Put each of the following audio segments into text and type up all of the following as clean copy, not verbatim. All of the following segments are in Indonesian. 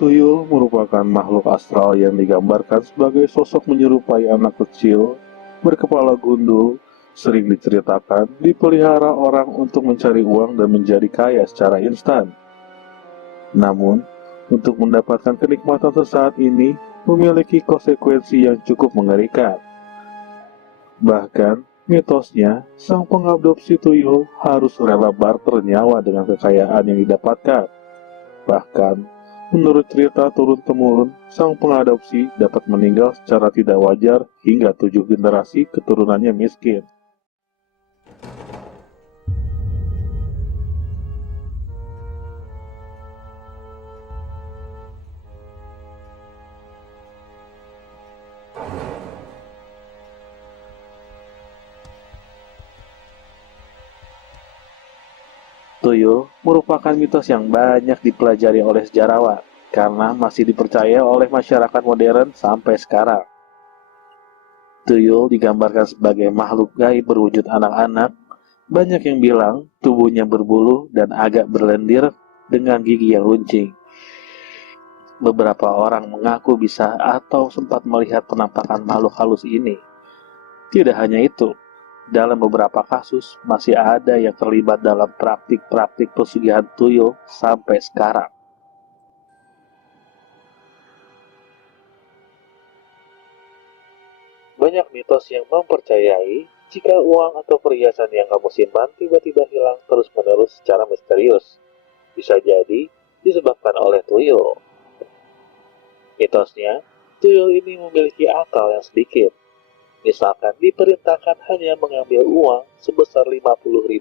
Tuyul merupakan makhluk astral yang digambarkan sebagai sosok menyerupai anak kecil, berkepala gundul, sering diceritakan dipelihara orang untuk mencari uang dan menjadi kaya secara instan. Namun, untuk mendapatkan kenikmatan sesaat ini memiliki konsekuensi yang cukup mengerikan. Bahkan, mitosnya, sang pengadopsi tuyul harus rela barter nyawa dengan kekayaan yang didapatkan. Bahkan, menurut cerita turun-temurun, sang pengadopsi dapat meninggal secara tidak wajar hingga 7 generasi keturunannya miskin. Tuyul merupakan mitos yang banyak dipelajari oleh sejarawan karena masih dipercaya oleh masyarakat modern sampai sekarang. Tuyul digambarkan sebagai makhluk gaib berwujud anak-anak. Banyak yang bilang tubuhnya berbulu dan agak berlendir dengan gigi yang runcing. Beberapa orang mengaku bisa atau sempat melihat penampakan makhluk halus ini. Tidak hanya itu, dalam beberapa kasus masih ada yang terlibat dalam praktik-praktik pesugihan tuyul sampai sekarang. Banyak mitos yang mempercayai jika uang atau perhiasan yang kamu simpan tiba-tiba hilang terus-menerus secara misterius. Bisa jadi disebabkan oleh tuyul. Mitosnya, tuyul ini memiliki akal yang sedikit. Misalkan diperintahkan hanya mengambil uang sebesar 50.000,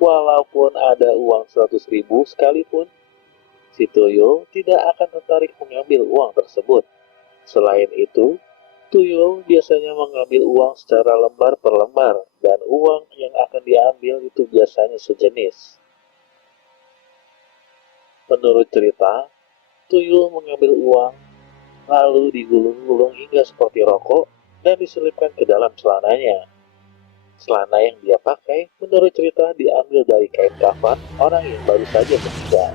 walaupun ada uang 100.000 sekalipun, si tuyul tidak akan tertarik mengambil uang tersebut. Selain itu, tuyul biasanya mengambil uang secara lembar per lembar, dan uang yang akan diambil itu biasanya sejenis. Menurut cerita, tuyul mengambil uang, lalu digulung-gulung hingga seperti rokok, dan diselipkan ke dalam celananya. Celana yang dia pakai, menurut cerita, diambil dari kain kafan orang yang baru saja meninggal.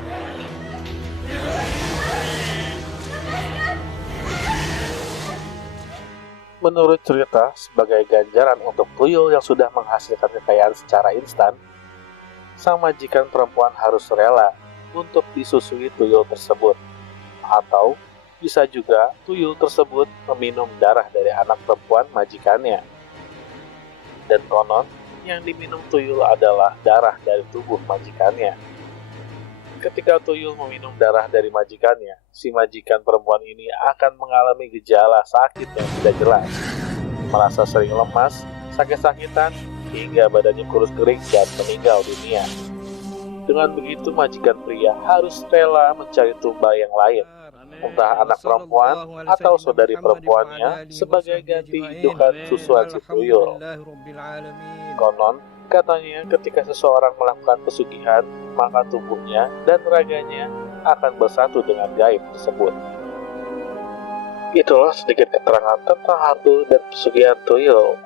Menurut cerita, sebagai ganjaran untuk tuyul yang sudah menghasilkan kekayaan secara instan, sang majikan perempuan harus rela untuk disusui tuyul tersebut. Atau bisa juga tuyul tersebut meminum darah dari anak perempuan majikannya. Dan konon, yang diminum tuyul adalah darah dari tubuh majikannya. Ketika tuyul meminum darah dari majikannya, si majikan perempuan ini akan mengalami gejala sakit yang tidak jelas. Merasa sering lemas, sakit-sakitan, hingga badannya kurus kering dan meninggal dunia. Dengan begitu, majikan pria harus rela mencari tumbal yang lain, entah anak perempuan atau saudari perempuannya, sebagai ganti indukan susuan si tuyul. Konon, katanya ketika seseorang melakukan pesugihan, maka tubuhnya dan raganya akan bersatu dengan gaib tersebut. Itulah sedikit keterangan tentang hantu dan pesugihan tuyul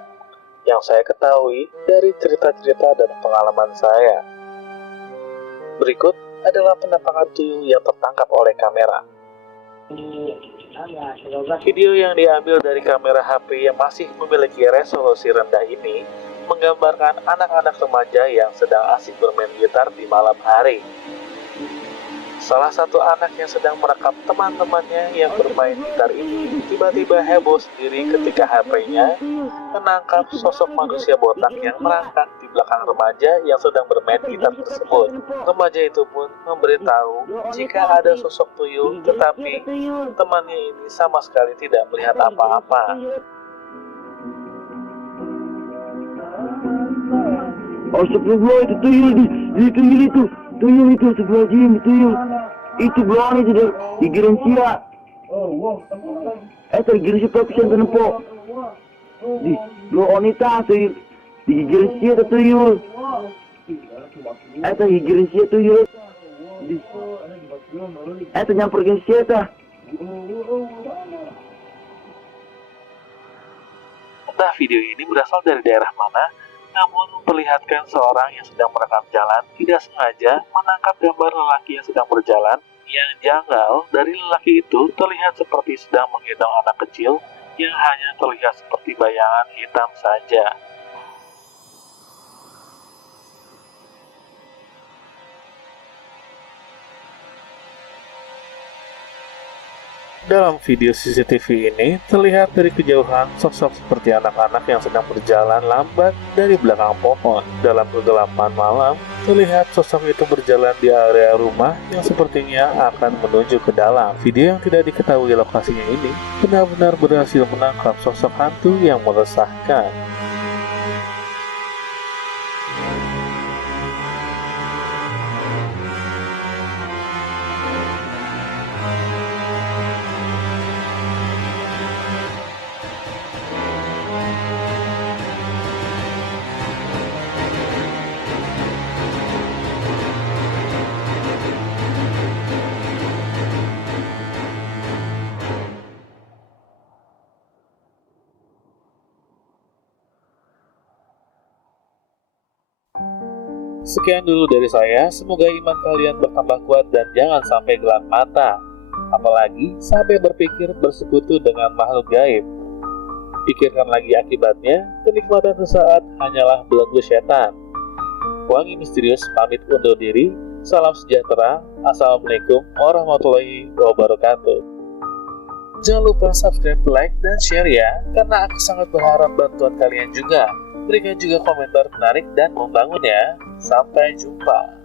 yang saya ketahui dari cerita-cerita dan pengalaman saya. Berikut adalah penampakan tuyul yang tertangkap oleh kamera. Video yang diambil dari kamera HP yang masih memiliki resolusi rendah ini menggambarkan anak-anak remaja yang sedang asik bermain gitar di malam hari. Salah satu anak yang sedang merekam teman-temannya yang bermain gitar ini tiba-tiba heboh sendiri ketika HP-nya menangkap sosok manusia botak yang merangkak di belakang remaja yang sedang bermain gitar tersebut. Remaja itu pun memberitahu jika ada sosok tuyul, tetapi temannya ini sama sekali tidak melihat apa-apa. Astagfirullah, itu tuyul itu sebelah jim, tuyul. Itu belakang itu di Gerencia. Gerencia Provision Tenempok. Di lo onita tuyul. Di Gerencia itu tuyul. Di Gerencia tuyul. Di nyampur Gerencia itu. Entah video ini berasal dari daerah mana, namun memperlihatkan seorang yang sedang merekam jalan tidak sengaja menangkap gambar lelaki yang sedang berjalan Yang janggal dari lelaki itu terlihat seperti sedang menggendong anak kecil yang hanya terlihat seperti bayangan hitam saja. Dalam video CCTV ini, terlihat dari kejauhan sosok seperti anak-anak yang sedang berjalan lambat dari belakang pohon. Dalam kegelapan malam, terlihat sosok itu berjalan di area rumah yang sepertinya akan menuju ke dalam. Video yang tidak diketahui lokasinya ini benar-benar berhasil menangkap sosok hantu yang meresahkan. Sekian dulu dari saya, semoga iman kalian bertambah kuat dan jangan sampai gelap mata. Apalagi sampai berpikir bersekutu dengan makhluk gaib. Pikirkan lagi akibatnya, kenikmatan sesaat hanyalah belenggu setan. Wangi Misterius pamit undur diri, salam sejahtera, assalamualaikum warahmatullahi wabarakatuh. Jangan lupa subscribe, like, dan share ya, karena aku sangat berharap bantuan kalian juga. Berikan juga komentar menarik dan membangun ya. Sampai jumpa.